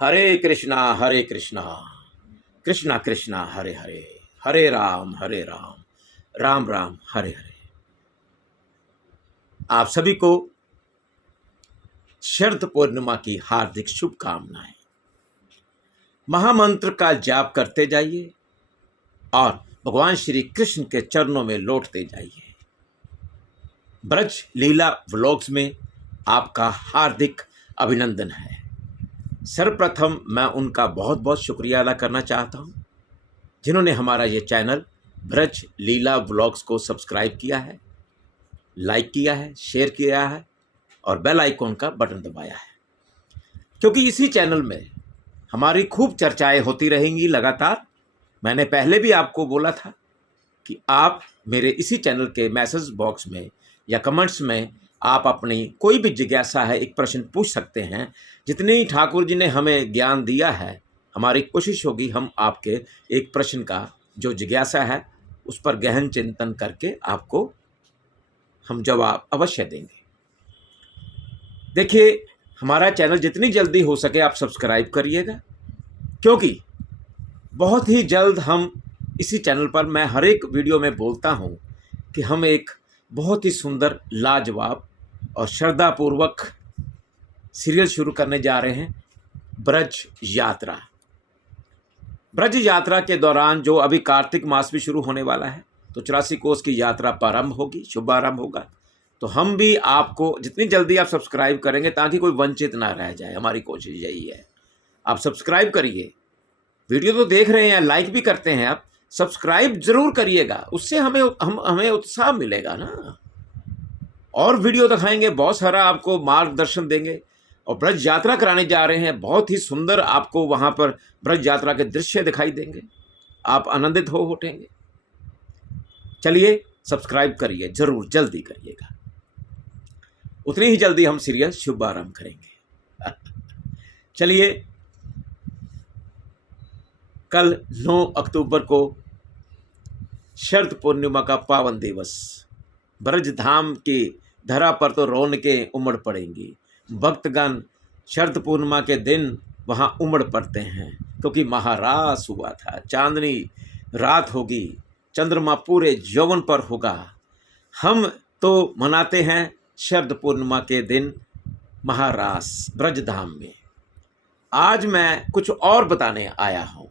हरे कृष्णा कृष्णा कृष्णा हरे हरे, हरे राम राम राम हरे हरे। आप सभी को शरद पूर्णिमा की हार्दिक शुभकामनाएं। महामंत्र का जाप करते जाइए और भगवान श्री कृष्ण के चरणों में लौटते जाइए। ब्रज लीला व्लॉग्स में आपका हार्दिक अभिनंदन है। सर्वप्रथम मैं उनका बहुत बहुत शुक्रिया अदा करना चाहता हूं जिन्होंने हमारा ये चैनल ब्रज लीला व्लॉग्स को सब्सक्राइब किया है, लाइक किया है, शेयर किया है और बेल आइकॉन का बटन दबाया है, क्योंकि इसी चैनल में हमारी खूब चर्चाएं होती रहेंगी लगातार। मैंने पहले भी आपको बोला था कि आप मेरे इसी चैनल के मैसेज बॉक्स में या कमेंट्स में आप अपनी कोई भी जिज्ञासा है, एक प्रश्न पूछ सकते हैं। जितने ही ठाकुर जी ने हमें ज्ञान दिया है, हमारी कोशिश होगी हम आपके एक प्रश्न का जो जिज्ञासा है उस पर गहन चिंतन करके आपको हम जवाब अवश्य देंगे। देखिए, हमारा चैनल जितनी जल्दी हो सके आप सब्सक्राइब करिएगा, क्योंकि बहुत ही जल्द हम इसी चैनल पर मैं हर एक वीडियो में बोलता हूं कि हम एक बहुत ही सुंदर, लाजवाब और श्रद्धापूर्वक सीरियल शुरू करने जा रहे हैं, ब्रज यात्रा। ब्रज यात्रा के दौरान जो अभी कार्तिक मास भी शुरू होने वाला है, तो 84 कोस की यात्रा प्रारंभ होगी, शुभारंभ होगा। तो हम भी आपको जितनी जल्दी आप सब्सक्राइब करेंगे ताकि कोई वंचित ना रह जाए, हमारी कोशिश यही है। आप सब्सक्राइब करिए, वीडियो तो देख रहे हैं, लाइक भी करते हैं, आप सब्सक्राइब जरूर करिएगा, उससे हमें उत्साह मिलेगा ना। और वीडियो दिखाएंगे, बहुत सारा आपको मार्गदर्शन देंगे और ब्रज यात्रा कराने जा रहे हैं। बहुत ही सुंदर आपको वहां पर ब्रज यात्रा के दृश्य दिखाई देंगे, आप आनंदित हो उठेंगे। चलिए सब्सक्राइब करिए, जरूर जल्दी करिएगा, उतनी ही जल्दी हम सीरियल शुभारंभ करेंगे। चलिए, कल 9 अक्टूबर को शरद पूर्णिमा का पावन दिवस, ब्रज धाम की धरा पर तो रौनकें उमड़ पड़ेंगी। भक्तगण शरद पूर्णिमा के दिन वहां उमड़ पड़ते हैं, क्योंकि महारास हुआ था, चांदनी रात होगी, चंद्रमा पूरे यौवन पर होगा। हम तो मनाते हैं शरद पूर्णिमा के दिन महारास ब्रज धाम में। आज मैं कुछ और बताने आया हूं।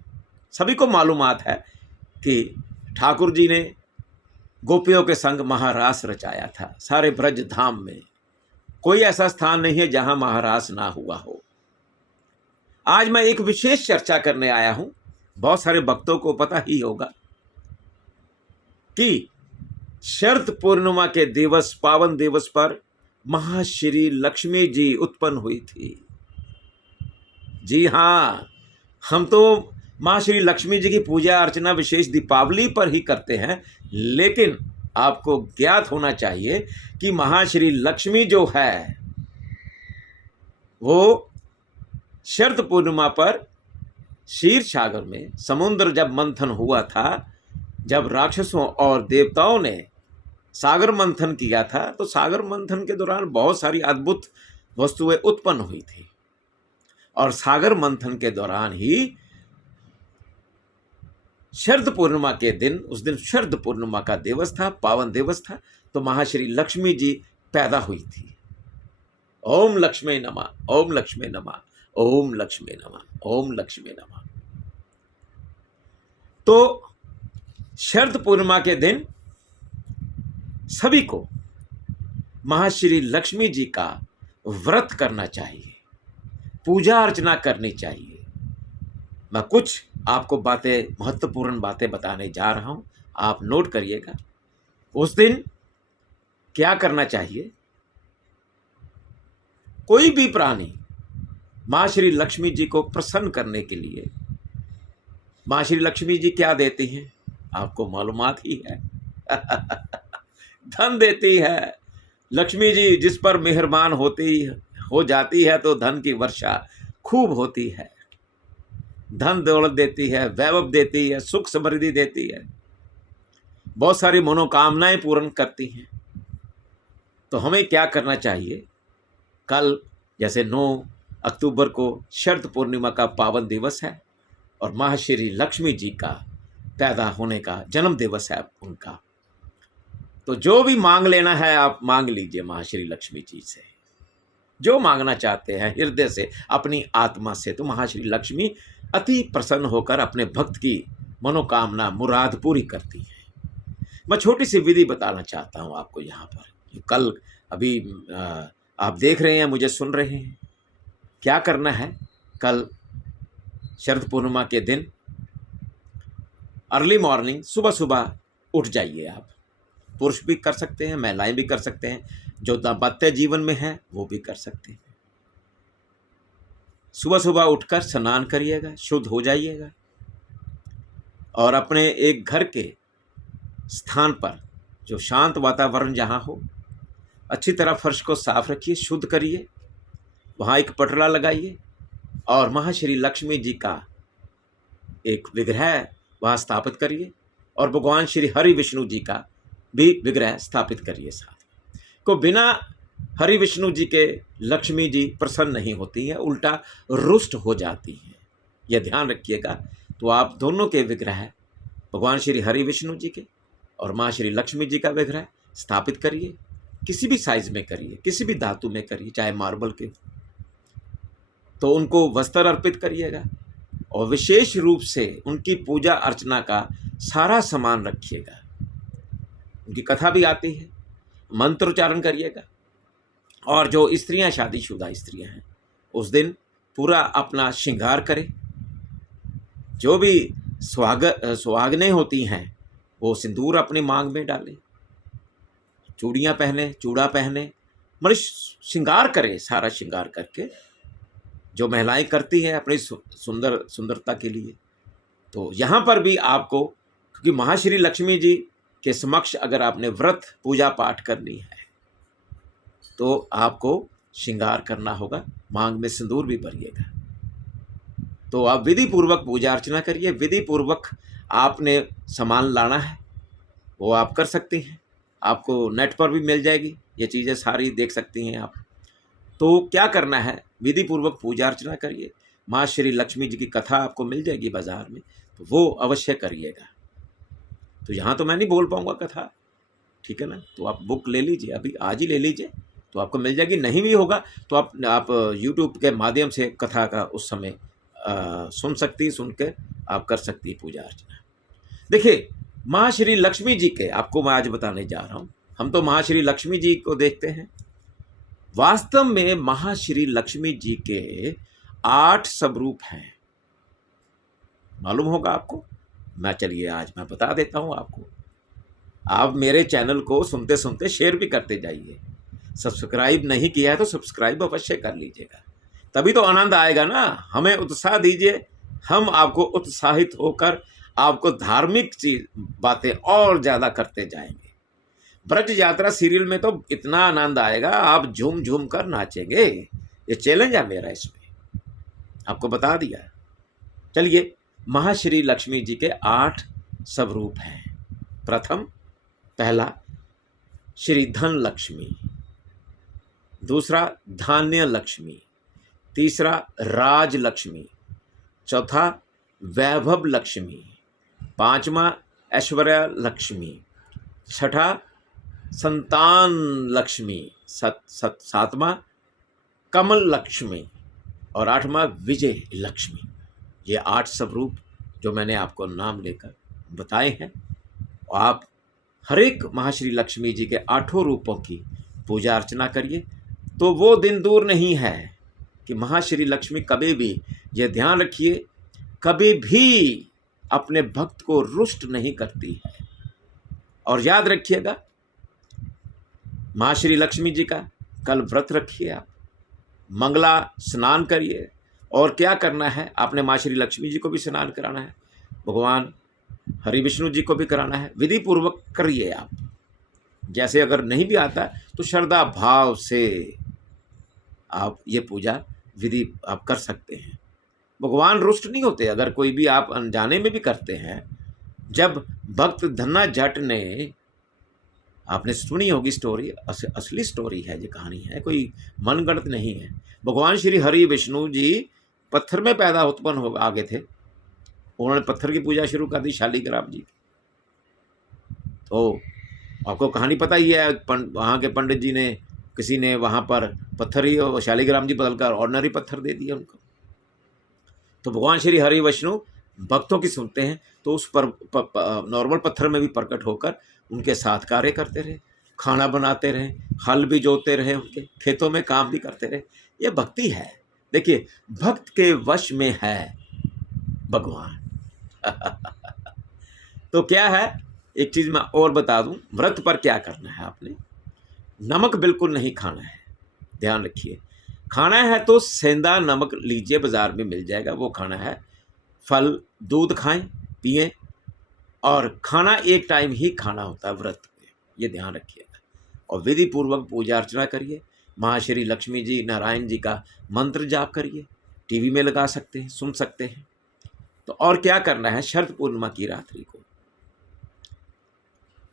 सभी को मालूमात है कि ठाकुर जी ने गोपियों के संग महारास रचाया था। सारे ब्रज धाम में कोई ऐसा स्थान नहीं है जहां महारास ना हुआ हो। आज मैं एक विशेष चर्चा करने आया हूं। बहुत सारे भक्तों को पता ही होगा कि शरद पूर्णिमा के दिवस, पावन दिवस पर महाश्री लक्ष्मी जी उत्पन्न हुई थी। जी हां, हम तो माँ श्री लक्ष्मी जी की पूजा अर्चना विशेष दीपावली पर ही करते हैं, लेकिन आपको ज्ञात होना चाहिए कि महाश्री लक्ष्मी जो है वो शरद पूर्णिमा पर क्षीर सागर में समुद्र जब मंथन हुआ था, जब राक्षसों और देवताओं ने सागर मंथन किया था, तो सागर मंथन के दौरान बहुत सारी अद्भुत वस्तुएं उत्पन्न हुई थी। और सागर मंथन के दौरान ही शरद पूर्णिमा के दिन, उस दिन शरद पूर्णिमा का दिवस था, पावन दिवस था, तो महाश्री लक्ष्मी जी पैदा हुई थी। ओम लक्ष्मी नमः, ओम लक्ष्मी नमः, ओम लक्ष्मी नमः, ओम लक्ष्मी नमः। तो शरद पूर्णिमा के दिन सभी को महाश्री लक्ष्मी जी का व्रत करना चाहिए, पूजा अर्चना करनी चाहिए। मैं कुछ आपको बातें, महत्वपूर्ण बातें बताने जा रहा हूं, आप नोट करिएगा। उस दिन क्या करना चाहिए? कोई भी प्राणी माँ श्री लक्ष्मी जी को प्रसन्न करने के लिए, माँ श्री लक्ष्मी जी क्या देती हैं आपको मालूमात ही है। धन देती है। लक्ष्मी जी जिस पर मेहरबान हो जाती है तो धन की वर्षा खूब होती है। धन दौलत देती है, वैभव देती है, सुख समृद्धि देती है, बहुत सारी मनोकामनाएं पूर्ण करती हैं। तो हमें क्या करना चाहिए? कल जैसे 9 अक्टूबर को शरद पूर्णिमा का पावन दिवस है और महाश्री लक्ष्मी जी का पैदा होने का जन्म दिवस है उनका। तो जो भी मांग लेना है आप मांग लीजिए महाश्री लक्ष्मी जी से, जो मांगना चाहते हैं हृदय से, अपनी आत्मा से, तो महाश्री लक्ष्मी अति प्रसन्न होकर अपने भक्त की मनोकामना मुराद पूरी करती है। मैं छोटी सी विधि बताना चाहता हूँ आपको यहाँ पर। कल अभी आप देख रहे हैं, मुझे सुन रहे हैं, क्या करना है। कल शरद पूर्णिमा के दिन अर्ली मॉर्निंग सुबह सुबह उठ जाइए आप। पुरुष भी कर सकते हैं, महिलाएं भी कर सकते हैं, जो दाम्पत्य जीवन में है वो भी कर सकते हैं। सुबह सुबह उठकर स्नान करिएगा, शुद्ध हो जाइएगा और अपने एक घर के स्थान पर जो शांत वातावरण जहाँ हो, अच्छी तरह फर्श को साफ रखिए, शुद्ध करिए, वहाँ एक पटरा लगाइए और महाश्री लक्ष्मी जी का एक विग्रह वहाँ स्थापित करिए और भगवान श्री हरि विष्णु जी का भी विग्रह स्थापित करिए साथ को। बिना हरि विष्णु जी के लक्ष्मी जी प्रसन्न नहीं होती हैं, उल्टा रुष्ट हो जाती हैं, यह ध्यान रखिएगा। तो आप दोनों के विग्रह भगवान श्री हरि विष्णु जी के और माँ श्री लक्ष्मी जी का विग्रह स्थापित करिए। किसी भी साइज में करिए, किसी भी धातु में करिए, चाहे मार्बल के। तो उनको वस्त्र अर्पित करिएगा और विशेष रूप से उनकी पूजा अर्चना का सारा सामान रखिएगा। उनकी कथा भी आती है, मंत्रोच्चारण करिएगा। और जो स्त्रियां, शादीशुदा स्त्रियां हैं, उस दिन पूरा अपना श्रृंगार करें। जो भी सुहागनें होती हैं वो सिंदूर अपने मांग में डालें, चूड़ियाँ पहने, चूड़ा पहने, मतलब श्रृंगार करें, सारा श्रृंगार करके जो महिलाएं करती हैं अपनी सुंदरता के लिए। तो यहाँ पर भी आपको, क्योंकि महाश्री लक्ष्मी जी के समक्ष अगर आपने व्रत पूजा पाठ करनी है तो आपको श्रृंगार करना होगा, मांग में सिंदूर भी भरिएगा। तो आप विधि पूर्वक पूजा अर्चना करिए। विधि पूर्वक आपने सामान लाना है वो आप कर सकते हैं, आपको नेट पर भी मिल जाएगी, ये चीज़ें सारी देख सकती हैं आप। तो क्या करना है, विधि पूर्वक पूजा अर्चना करिए। माँ श्री लक्ष्मी जी की कथा आपको मिल जाएगी बाजार में, तो वो अवश्य करिएगा। तो यहाँ तो मैं नहीं बोल पाऊँगा कथा, ठीक है ना। तो आप बुक ले लीजिए, अभी आज ही ले लीजिए, तो आपको मिल जाएगी। नहीं भी होगा तो आप यूट्यूब के माध्यम से कथा का उस समय सुन सकती, सुन के आप कर सकती है पूजा अर्चना। देखिए, माँ श्री लक्ष्मी जी के आपको मैं आज बताने जा रहा हूँ। हम तो महाश्री लक्ष्मी जी को देखते हैं, वास्तव में महाश्री लक्ष्मी जी के 8 स्वरूप हैं। मालूम होगा आपको? चलिए आज मैं बता देता हूँ आपको। आप मेरे चैनल को सुनते सुनते शेयर भी करते जाइए। सब्सक्राइब नहीं किया है तो सब्सक्राइब अवश्य कर लीजिएगा, तभी तो आनंद आएगा ना। हमें उत्साह दीजिए, हम आपको उत्साहित होकर आपको धार्मिक बातें और ज़्यादा करते जाएंगे। ब्रज यात्रा सीरियल में तो इतना आनंद आएगा, आप झूम झूम कर नाचेंगे। ये चैलेंज है मेरा, इसमें आपको बता दिया। चलिए, महाश्री लक्ष्मी जी के 8 स्वरूप हैं। पहला श्री धन लक्ष्मी, दूसरा धान्य लक्ष्मी, तीसरा राज लक्ष्मी, चौथा वैभव लक्ष्मी, पांचवा ऐश्वर्य लक्ष्मी, छठा संतान लक्ष्मी, सातवां कमल लक्ष्मी और 8वां विजय लक्ष्मी। ये 8 स्वरूप जो मैंने आपको नाम लेकर बताए हैं। आप हर एक महाश्री लक्ष्मी जी के 8 रूपों की पूजा अर्चना करिए, तो वो दिन दूर नहीं है कि महाश्री लक्ष्मी कभी भी, ये ध्यान रखिए, कभी भी अपने भक्त को रुष्ट नहीं करती है। और याद रखिएगा, माँ श्री लक्ष्मी जी का कल व्रत रखिए, आप मंगला स्नान करिए। और क्या करना है, आपने माँ श्री लक्ष्मी जी को भी स्नान कराना है, भगवान हरि विष्णु जी को भी कराना है। विधि पूर्वक करिए आप। जैसे अगर नहीं भी आता तो श्रद्धा भाव से आप ये पूजा विधि आप कर सकते हैं। भगवान रुष्ट नहीं होते अगर कोई भी आप अनजाने में भी करते हैं। जब भक्त धन्ना जट ने आपने सुनी होगी स्टोरी, असली स्टोरी है, ये कहानी है, कोई मनगढ़ंत नहीं है। भगवान श्री हरि विष्णु जी पत्थर में पैदा उत्पन्न हो आगे थे, उन्होंने पत्थर की पूजा शुरू कर दी शालिग्राम जी। तो आपको कहानी पता ही है, वहाँ के पंडित जी ने, किसी ने वहाँ पर पत्थर ही शालिग्राम जी बदलकर ऑर्डिनरी पत्थर दे दिया उनको। तो भगवान श्री हरि विष्णु भक्तों की सुनते हैं, तो उस पर नॉर्मल पत्थर में भी प्रकट होकर उनके साथ कार्य करते रहे, खाना बनाते रहे, हल भी जोतते रहे, उनके खेतों में काम भी करते रहे। ये भक्ति है। देखिए, भक्त के वश में है भगवान। तो क्या है, एक चीज़ मैं और बता दूं, व्रत पर क्या करना है आपने, नमक बिल्कुल नहीं खाना है, ध्यान रखिए। खाना है तो सेंधा नमक लीजिए, बाज़ार में मिल जाएगा, वो खाना है। फल दूध खाएं, पिएं, और खाना एक टाइम ही खाना होता है व्रत में, ये ध्यान रखिएगा। और विधि पूर्वक पूजा अर्चना करिए, महाश्री लक्ष्मी जी, नारायण जी का मंत्र जाप करिए, टीवी में लगा सकते हैं, सुन सकते हैं। तो और क्या करना है, शरद पूर्णिमा की रात्रि को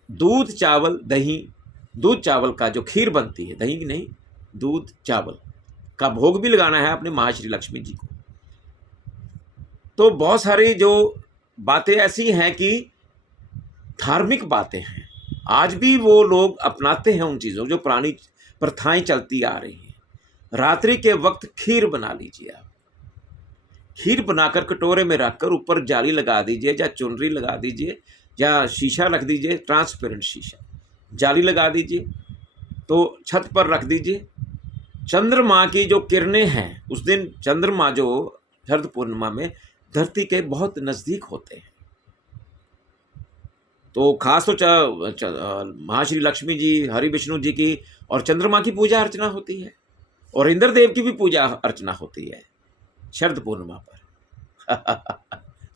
दूध चावल दही, दूध चावल का जो खीर बनती है, दही की नहीं, दूध चावल का भोग भी लगाना है अपने महाश्री लक्ष्मी जी को। तो बहुत सारी जो बातें ऐसी हैं कि धार्मिक बातें हैं, आज भी वो लोग अपनाते हैं उन चीज़ों, जो पुरानी प्रथाएं चलती आ रही हैं। रात्रि के वक्त खीर बना लीजिए आप, खीर बनाकर कटोरे में रखकर ऊपर जाली लगा दीजिए, या चुनरी लगा दीजिए, या शीशा रख दीजिए, ट्रांसपेरेंट शीशा, जाली लगा दीजिए, तो छत पर रख दीजिए। चंद्रमा की जो किरणें हैं, उस दिन चंद्रमा जो शरद पूर्णिमा में धरती के बहुत नज़दीक होते हैं, तो खास तो महाश्री लक्ष्मी जी, हरि विष्णु जी की और चंद्रमा की पूजा अर्चना होती है, और इंद्रदेव की भी पूजा अर्चना होती है शरद पूर्णिमा पर।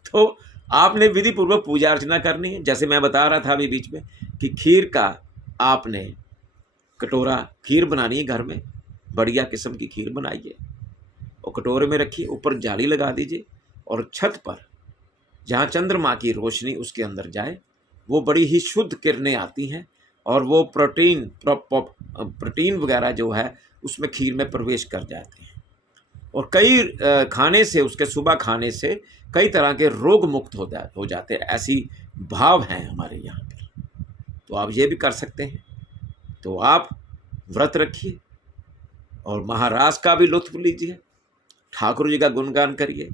तो आपने विधि पूर्वक पूजा अर्चना करनी है। जैसे मैं बता रहा था अभी बीच में कि खीर का आपने कटोरा, खीर बनानी है घर में, बढ़िया किस्म की खीर बनाइए और कटोरे में रखिए, ऊपर जाली लगा दीजिए, और छत पर जहाँ चंद्रमा की रोशनी उसके अंदर जाए, वो बड़ी ही शुद्ध किरणें आती हैं, और वो प्रोटीन वगैरह जो है उसमें खीर में प्रवेश कर जाते हैं, और कई खाने से, उसके सुबह खाने से कई तरह के रोग मुक्त हो जाते हैं। ऐसी भाव हैं हमारे यहाँ पर, तो आप ये भी कर सकते हैं। तो आप व्रत रखिए और महारास का भी लुत्फ लीजिए, ठाकुर जी का गुणगान करिए।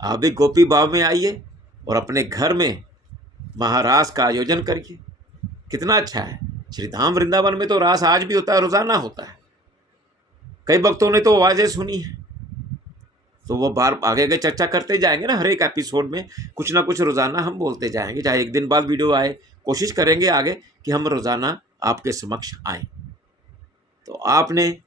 आप भी गोपी भाव में आइए और अपने घर में महारास का आयोजन करिए। कितना अच्छा है, श्री धाम वृंदावन में तो रास आज भी होता है, रोजाना होता है। कई भक्तों ने तो आवाज़ें सुनी है, तो वो बार आगे आगे चर्चा करते जाएंगे ना, हर एक एपिसोड में कुछ ना कुछ रोज़ाना हम बोलते जाएंगे, चाहे एक दिन बाद वीडियो आए, कोशिश करेंगे आगे कि हम रोज़ाना आपके समक्ष आएँ। तो आपने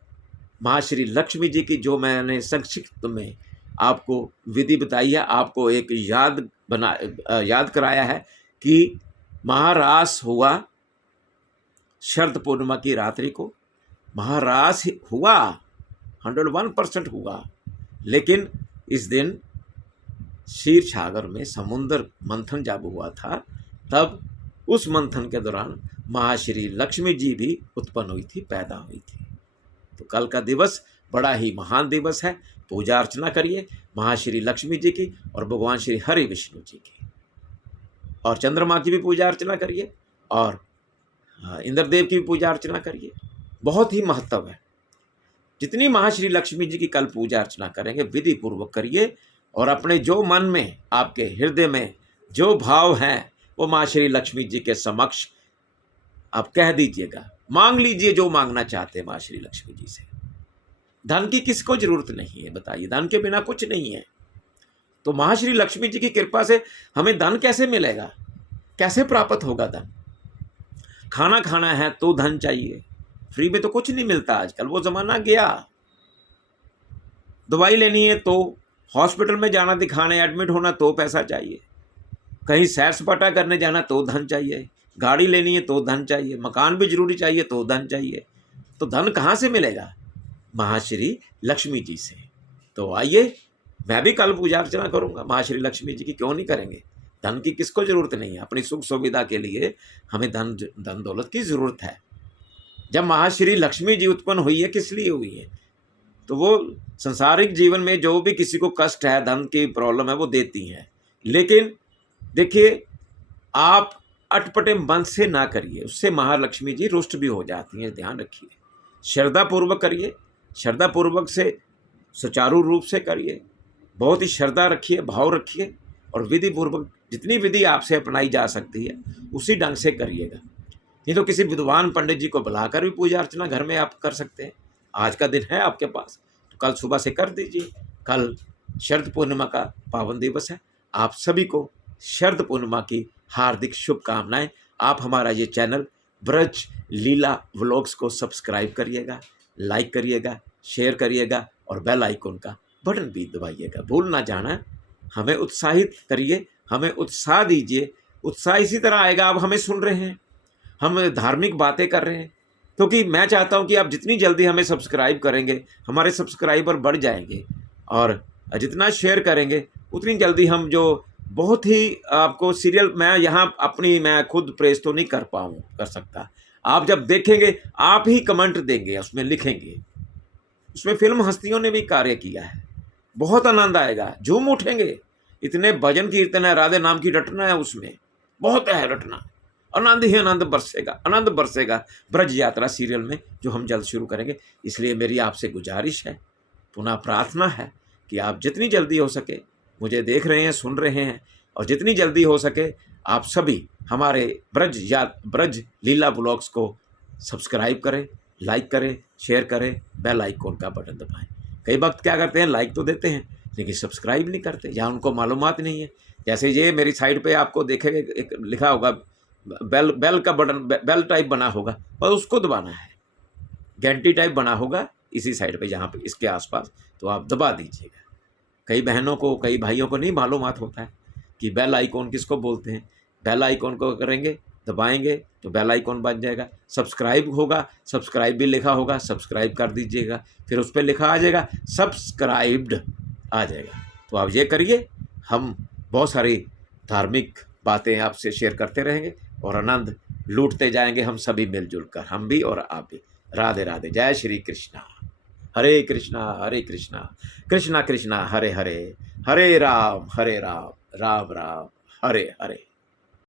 महाश्री लक्ष्मी जी की जो मैंने संक्षिप्त में आपको विधि बताई है, आपको एक याद कराया है कि महारास हुआ शरद पूर्णिमा की रात्रि को, महारास हुआ 101% हुआ, लेकिन इस दिन क्षीर सागर में समुद्र मंथन जब हुआ था, तब उस मंथन के दौरान महाश्री लक्ष्मी जी भी उत्पन्न हुई थी, पैदा हुई थी। तो कल का दिवस बड़ा ही महान दिवस है। पूजा अर्चना करिए महाश्री लक्ष्मी जी की और भगवान श्री हरि विष्णु जी की, और चंद्रमा की भी पूजा अर्चना करिए, और इंद्रदेव की भी पूजा अर्चना करिए। बहुत ही महत्व है। जितनी महाश्री लक्ष्मी जी की कल पूजा अर्चना करेंगे, विधि पूर्वक करिए, और अपने जो मन में, आपके हृदय में जो भाव हैं, वो महाश्री लक्ष्मी जी के समक्ष आप कह दीजिएगा, मांग लीजिए जो मांगना चाहते हैं महाश्री लक्ष्मी जी से। धन की किसको जरूरत नहीं है, बताइए, धन के बिना कुछ नहीं है। तो महाश्री लक्ष्मी जी की कृपा से हमें धन कैसे मिलेगा, कैसे प्राप्त होगा धन? खाना खाना है तो धन चाहिए, फ्री में तो कुछ नहीं मिलता आजकल, वो ज़माना गया। दवाई लेनी है तो, हॉस्पिटल में जाना, दिखाने एडमिट होना तो पैसा चाहिए, कहीं सैर सपाटा करने जाना तो धन चाहिए, गाड़ी लेनी है तो धन चाहिए, मकान भी जरूरी चाहिए तो धन चाहिए। तो धन कहाँ से मिलेगा? महाश्री लक्ष्मी जी से। तो आइए, मैं भी कल पूजा अर्चना करूँगा महाश्री लक्ष्मी जी की, क्यों नहीं करेंगे? धन की किसको ज़रूरत नहीं है? अपनी सुख सुविधा के लिए हमें धन दौलत की ज़रूरत है। जब महाश्री लक्ष्मी जी उत्पन्न हुई है, किस लिए हुई है? तो वो संसारिक जीवन में जो भी किसी को कष्ट है, धन की प्रॉब्लम है, वो देती हैं। लेकिन देखिए, आप अटपटे मन से ना करिए, उससे महालक्ष्मी जी रुष्ट भी हो जाती हैं, ध्यान रखिए। श्रद्धापूर्वक करिए, श्रद्धापूर्वक से सुचारू रूप से करिए, बहुत ही श्रद्धा रखिए, भाव रखिए और विधि पूर्वक जितनी विधि आपसे अपनाई जा सकती है उसी ढंग से करिएगा। नहीं तो किसी विद्वान पंडित जी को बुलाकर भी पूजा अर्चना घर में आप कर सकते हैं। आज का दिन है आपके पास तो कल सुबह से कर दीजिए। कल शरद पूर्णिमा का पावन दिवस है। आप सभी को शरद पूर्णिमा की हार्दिक शुभकामनाएं। आप हमारा ये चैनल ब्रज लीला व्लॉग्स को सब्सक्राइब करिएगा, लाइक करिएगा, शेयर करिएगा और बेल आइकन का बटन भी दबाइएगा। भूल ना जाना, हमें उत्साहित करिए, हमें उत्साह दीजिए। उत्साह इसी तरह आएगा, आप हमें सुन रहे हैं, हम धार्मिक बातें कर रहे हैं, क्योंकि मैं चाहता हूं कि आप जितनी जल्दी हमें सब्सक्राइब करेंगे, हमारे सब्सक्राइबर बढ़ जाएंगे और जितना शेयर करेंगे उतनी जल्दी हम जो बहुत ही आपको सीरियल मैं खुद प्रेस तो नहीं कर सकता। आप जब देखेंगे आप ही कमेंट देंगे, उसमें लिखेंगे। उसमें फिल्म हस्तियों ने भी कार्य किया है, बहुत आनंद आएगा, झूम उठेंगे। इतने भजन कीर्तन है, राधे नाम की रटना है, उसमें बहुत है रटना। आनंद ही आनंद बरसेगा, आनंद बरसेगा ब्रज यात्रा सीरियल में, जो हम जल्द शुरू करेंगे। इसलिए मेरी आपसे गुजारिश है, पुनः प्रार्थना है कि आप जितनी जल्दी हो सके, मुझे देख रहे हैं, सुन रहे हैं, और जितनी जल्दी हो सके आप सभी हमारे ब्रज लीला ब्लॉग्स को सब्सक्राइब करें, लाइक करें, शेयर करें, बेल आइकन का बटन दबाएं। कई वक्त क्या करते हैं, लाइक तो देते हैं लेकिन सब्सक्राइब नहीं करते, या उनको मालूमात नहीं है। जैसे ये मेरी साइड पे आपको देखेंगे एक लिखा होगा बेल का बटन, बेल टाइप बना होगा, बस उसको दबाना है। घंटी टाइप बना होगा इसी साइड पे, यहाँ पे इसके आसपास, तो आप दबा दीजिएगा। कई बहनों को, कई भाइयों को नहीं मालूमात होता है कि बेल आइकॉन किसको बोलते हैं। बेल आइकॉन को करेंगे, दबाएंगे तो बेल आइकॉन बन जाएगा। सब्सक्राइब होगा, सब्सक्राइब भी लिखा होगा, सब्सक्राइब कर दीजिएगा, फिर उस पर लिखा आ जाएगा सब्सक्राइब्ड आ जाएगा। तो आप ये करिए, हम बहुत सारी धार्मिक बातें आपसे शेयर करते रहेंगे और आनंद लूटते जाएंगे हम सभी मिलजुल कर, हम भी और आप भी। राधे राधे, जय श्री कृष्णा। हरे कृष्णा कृष्णा कृष्णा हरे हरे, हरे राम राम राम हरे हरे।